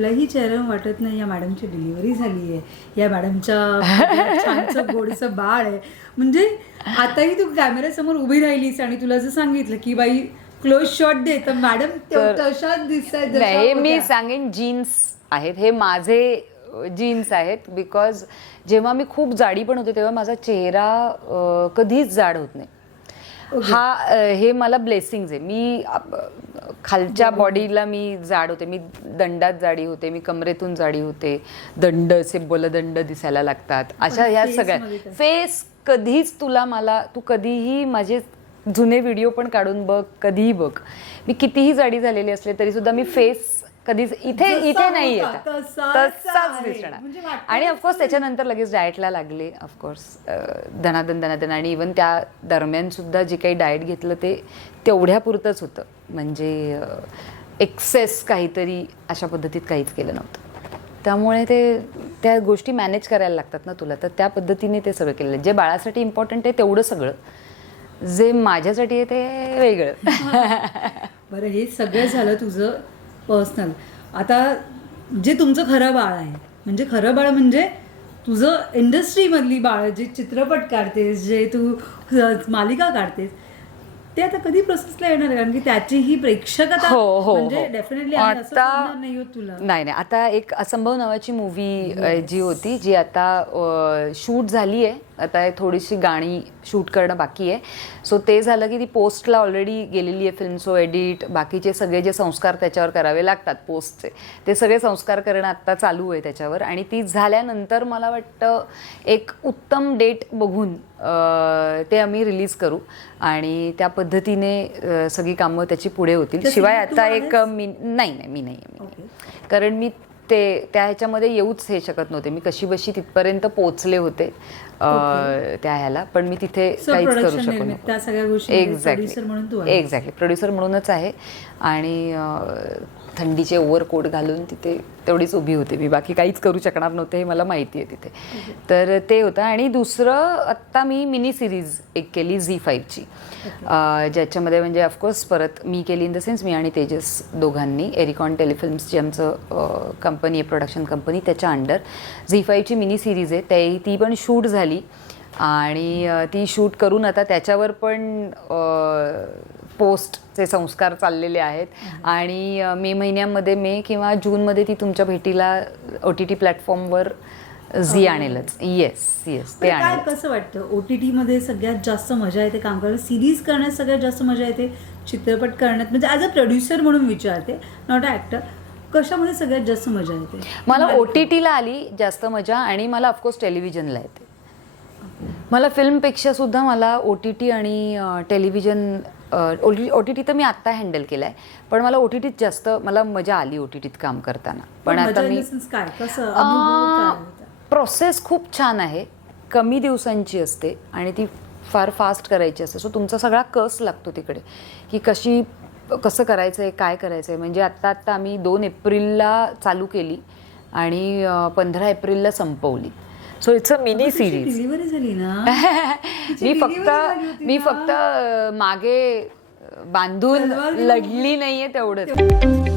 कुठल्याही चेहऱ्यावर वाटत नाही या मॅडमची डिलिव्हरी झाली आहे या मॅडमच्या छानचं गोडचं बाळ आहे. म्हणजे आताही तू कॅमेऱ्यासमोर उभी राहिलीस आणि तुला जर सांगितलं की बाई क्लोज शॉट दे तर मॅडम तशाच दिसत नाही मी सांगेन जीन्स आहेत. हे माझे जीन्स आहेत बिकॉज जेव्हा मी खूप जाडी पण होते तेव्हा माझा चेहरा कधीच जाड होत नाही. हा हे मला ब्लेसिंग आहे. मी खालच्या बॉडीला मी जाड होते. मी दंडात जाडी होते. मी कमरेतून जाडी होते. दंड असे बलदंड दिसायला लागतात. अशा ह्या सगळ्या? फेस कधीच तुला मला तू कधीही माझे जुने व्हिडिओ पण काढून बघ कधीही बघ. मी कितीही जाडी झालेली असले तरी सुद्धा मी फेस कधीच इथे इथे नाही होता येत तसाच. दिसणार. म्हणजे आणि ऑफकोर्स त्याच्यानंतर लगेच डाएटला लागले ऑफकोर्स दनादन दनादन आणि इवन त्या दरम्यान सुद्धा जे काही डाएट घेतलं ते तेवढ्यापुरतंच होतं. म्हणजे एक्सेस काहीतरी अशा पद्धतीत काहीच केलं नव्हतं. त्यामुळे ते त्या गोष्टी मॅनेज करायला लागतात ना तुला. तर त्या पद्धतीने ते सगळं केलेलं जे बाळासाठी इम्पॉर्टंट आहे तेवढं सगळं. जे माझ्यासाठी आहे ते वेगळं. बरं हे सगळं झालं तुझं. पर्सनल आता जे तुमचं खरं बाळ आहे म्हणजे खरं बाळ म्हणजे तुझं इंडस्ट्रीमधली बाळ जे चित्रपट काढतेस जे तू मालिका काढतेस ते आता कधी प्रोसेसला येणार आहे? कारण की त्याची ही प्रेक्षकता हो हो म्हणजे हो. डेफिनेटली असं आता नाही तुला. नाही नाही. आता एक असंभव नावाची मूवी जी होती जी आता शूट झाली आहे आता थोडीशी गाणी शूट करणं बाकी आहे. सो ते झालं की ती पोस्टला ऑलरेडी गेलेली आहे फिल्म सो एडिट बाकीचे सगळे जे संस्कार त्याच्यावर करावे लागतात पोस्टचे. ते सगळे संस्कार करणं आत्ता चालू आहे त्याच्यावर. आणि ती झाल्यानंतर मला वाटतं एक उत्तम डेट बघून ते आम्ही रिलीज करू. आणि त्या पद्धतीने सगळी कामं त्याची पुढे होतील. शिवाय आता एक? मी नाही नाही मी. नाही कारण मी ते त्या ह्याच्यामध्ये येऊच हे शकत नव्हते. मी कशी बशी तिथपर्यंत पोहोचले होते त्या ह्याला. पण मी तिथे काहीच करू शकत एक्झॅक्टली. एक्झॅक्टली प्रोड्युसर म्हणूनच आहे. आणि थंडीचे ओव्हरकोट घालून तिथे तेवढीच उभी होते मी. बाकी काहीच करू शकणार नव्हते हे मला माहिती आहे तिथे. तर ते होतं आणि दुसरं आत्ता मी मिनी सिरीज एक केली झी फाईव्हची. ज्याच्यामध्ये म्हणजे ऑफकोर्स परत मी केली इन द सेन्स मी आणि तेजस दोघांनी एरिकॉन टेलिफिल्म्स जे आमचं कंपनी आहे प्रोडक्शन कंपनी त्याच्या अंडर झी फाईव्हची मिनी सिरीज आहे ते ती पण शूट झाली. आणि ती शूट करून आता त्याच्यावर पण पोस्टचे संस्कार चाललेले आहेत. आणि मे महिन्यामध्ये मे किंवा जूनमध्ये ती तुमच्या भेटीला ओ टी टी प्लॅटफॉर्मवर झी आणेलच. येस येस ते काय आणेल कसं वाटतं? ओ टी टीमध्ये सगळ्यात जास्त मजा येते काम करायला सिरीज करण्यात सगळ्यात जास्त मजा येते? चित्रपट करण्यात? म्हणजे ॲज अ प्रोड्युसर म्हणून विचारते नॉट अ ॲक्टर कशामध्ये सगळ्यात जास्त मजा येते? मला ओ टी टीला आली जास्त मजा आणि मला ऑफकोर्स टेलिव्हिजनला येते. मला फिल्मपेक्षा सुद्धा मला ओ टी टी आणि टेलिव्हिजन ओ टी टी तर मी आत्ता हँडल केलं आहे पण मला ओ टी टीत जास्त मला मजा आली ओ टी टीत काम करताना. पण आता मी? प्रोसेस खूप छान आहे. कमी दिवसांची असते आणि ती फार फास्ट करायची असते. सो तुमचा सगळा कस लागतो तिकडे? की कशी कसं करायचं आहे काय करायचं आहे म्हणजे आत्ता आत्ता आम्ही दोन एप्रिलला चालू केली आणि पंधरा एप्रिलला संपवली. So it's a mini series delivery झाली ना? मी फक्त मी. फक्त मागे बांधून लढली नाहीये तेवढंच.